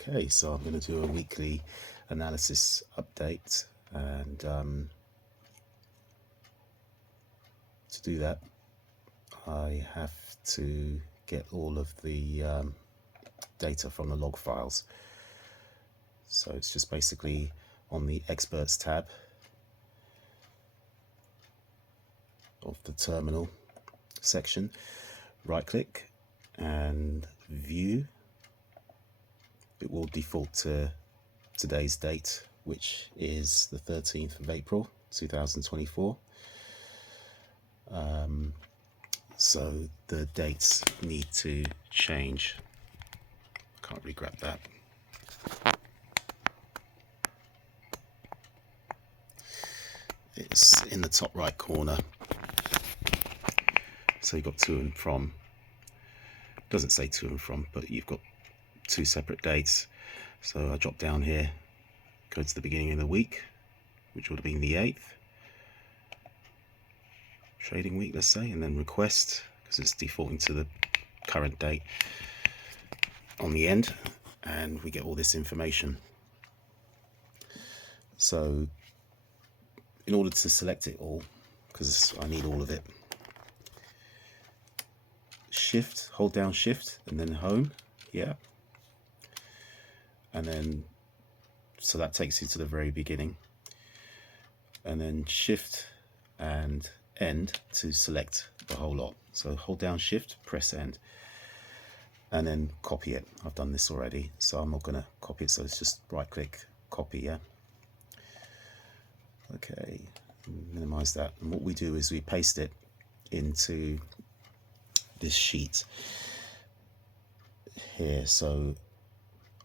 Okay, so I'm going to do a weekly analysis update, and to do that I have to get all of the data from the log files. So it's just basically on the Experts tab of the terminal section, right click and view. It will default to today's date, which is the 13th of April 2024. So the dates need to change. Can't really grab that. It's in the top right corner. So you've got to and from. Doesn't say to and from, but you've got two separate dates. So I drop down here, go to the beginning of the week, which would have been the 8th. Trading week, let's say, and then request, because it's defaulting to the current date on the end, and we get all this information. So in order to select it all, because I need all of it, shift, hold down shift and then home, yeah, and then so that takes you to the very beginning, and then shift and end to select the whole lot. So hold down shift, press end, and then copy it. I've done this already, so I'm not going to copy it, so it's just right click, copy, yeah. Okay, minimize that, and what we do is we paste it into this sheet here. So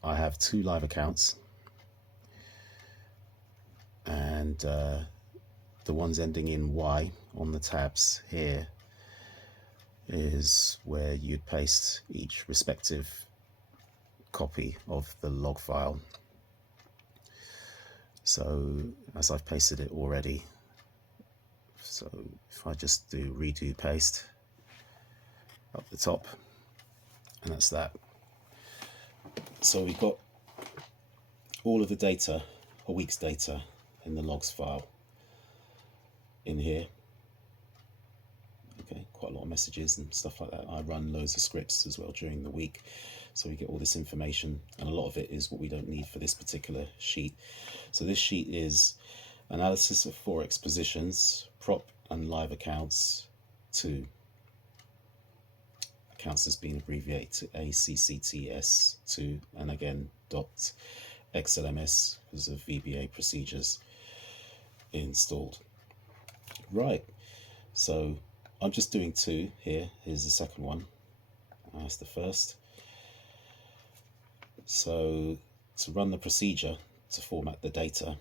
I have two live accounts, and the ones ending in Y on the tabs here is where you'd paste each respective copy of the log file. So as I've pasted it already, so if I just do redo paste up the top, and that's that. So we've got all of the data, a week's data, in the logs file in here. Okay, quite a lot of messages and stuff like that. I run loads of scripts as well during the week, so we get all this information, and a lot of it is what we don't need for this particular sheet. So this sheet is Analysis of FOREX Positions, PROP and LIVE Accts2. Accounts has been abbreviated to ACCTS2, and again .xlms because of VBA procedures installed. Right, so I'm just doing two here. Here's the second one. That's the first. So to run the procedure to format the data,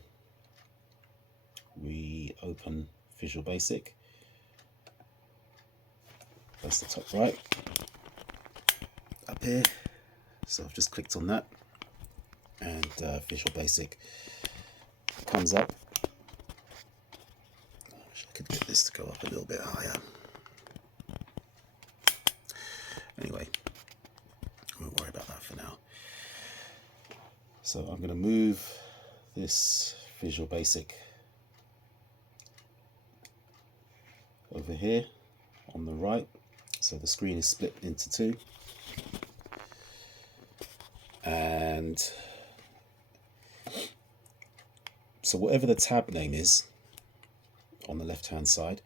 we open Visual Basic. That's the top right up here. So I've just clicked on that, and Visual Basic comes up. I wish I could get this to go up a little bit higher. Anyway, I won't worry about that for now. So I'm going to move this Visual Basic over here on the right, so the screen is split into two, and so whatever the tab name is on the left hand side,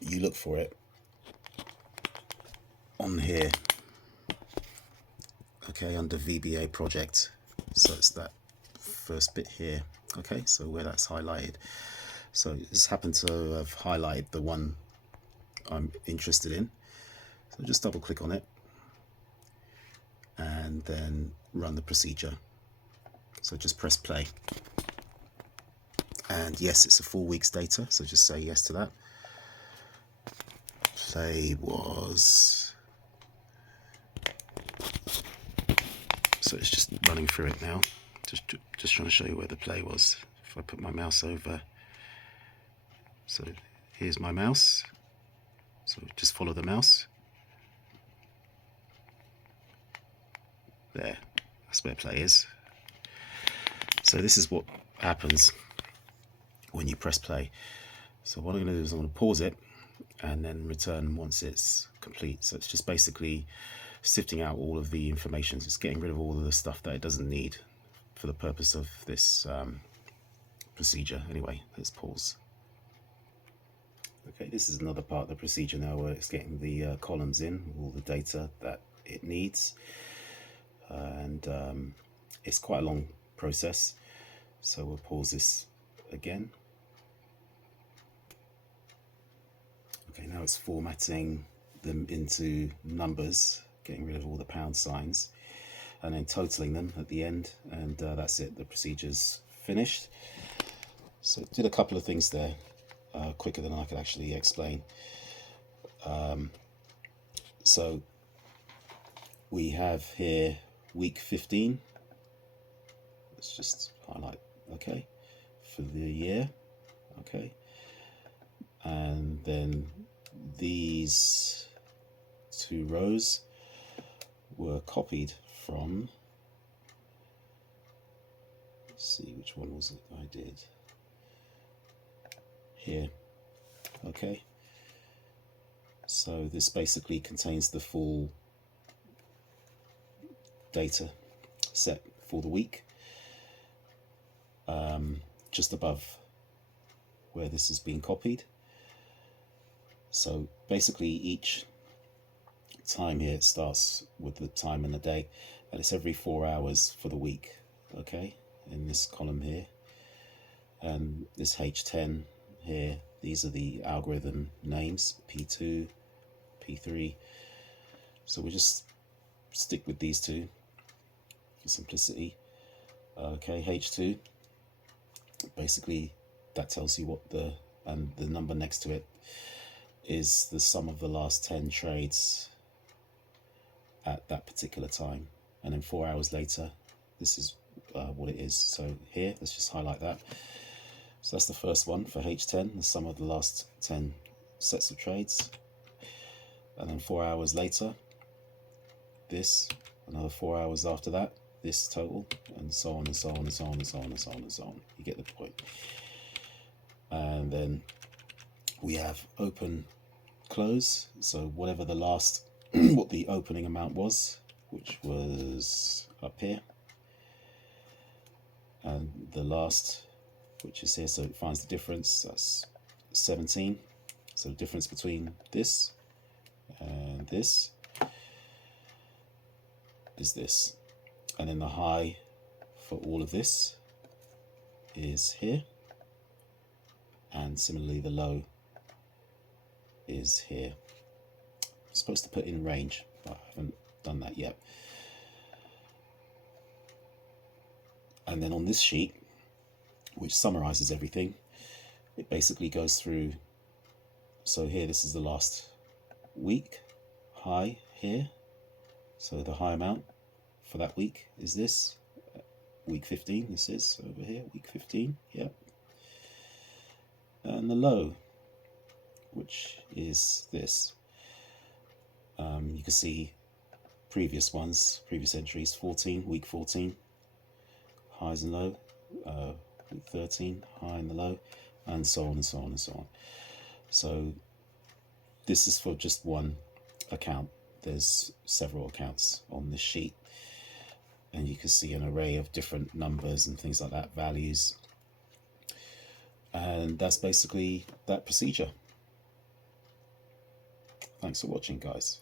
you look for it on here, okay, under VBA project. So it's that first bit here, okay, so where that's highlighted. So it's happened to have highlighted the one I'm interested in, so just double click on it and then run the procedure. So just press play, and yes, it's a full week's data, so just say yes to that. Play was, so it's just running through it now, just trying to show you where the play was. If I put my mouse over, so here's my mouse, so just follow the mouse there. That's where play is. So this is what happens when you press play. So what I'm going to do is I'm going to pause it and then return once it's complete. So it's just basically sifting out all of the information. It's getting rid of all of the stuff that it doesn't need for the purpose of this procedure. Anyway, let's pause. Okay, this is another part of the procedure now where it's getting the columns in, all the data that it needs. And it's quite a long process. So we'll pause this again. Okay, now it's formatting them into numbers, getting rid of all the pound signs, and then totaling them at the end, and that's it. The procedure's finished. So did a couple of things there quicker than I could actually explain. So we have here week 15. Let's just highlight, okay, for the year, okay. And then these two rows were copied from, let's see, which one was it I did? Here, okay. So this basically contains the full data set for the week, just above where this has been copied. So basically each time here, it starts with the time and the day, and it's every 4 hours for the week, okay, in this column here. And this H10 here, these are the algorithm names, P2, P3. So we'll just stick with these two for simplicity. Okay, H2, basically that tells you what and the number next to it is the sum of the last 10 trades at that particular time. And then 4 hours later, this is what it is. So here, let's just highlight that. So that's the first one for H10, the sum of the last 10 sets of trades. And then 4 hours later, this, another 4 hours after that, this total, and so on and so on and so on and so on and so on and so on. You get the point. And then we have open, close. So whatever the last, what the opening amount was, which was up here, and the last, which is here, so it finds the difference, that's 17. So the difference between this and this is this. And then the high for all of this is here. And similarly, the low is here. I'm supposed to put in range, but I haven't done that yet. And then on this sheet, which summarizes everything, it basically goes through. So here, this is the last week, high here. So the high amount for that week is this, week 15, this is over here, week 15, yeah. And the low, which is this. You can see previous ones, previous entries, 14, week 14, highs and low, week 13, high and the low, and so on and so on and so on. So this is for just one account. There's several accounts on this sheet, and you can see an array of different numbers and things like that, values. And that's basically that procedure. Thanks for watching, guys.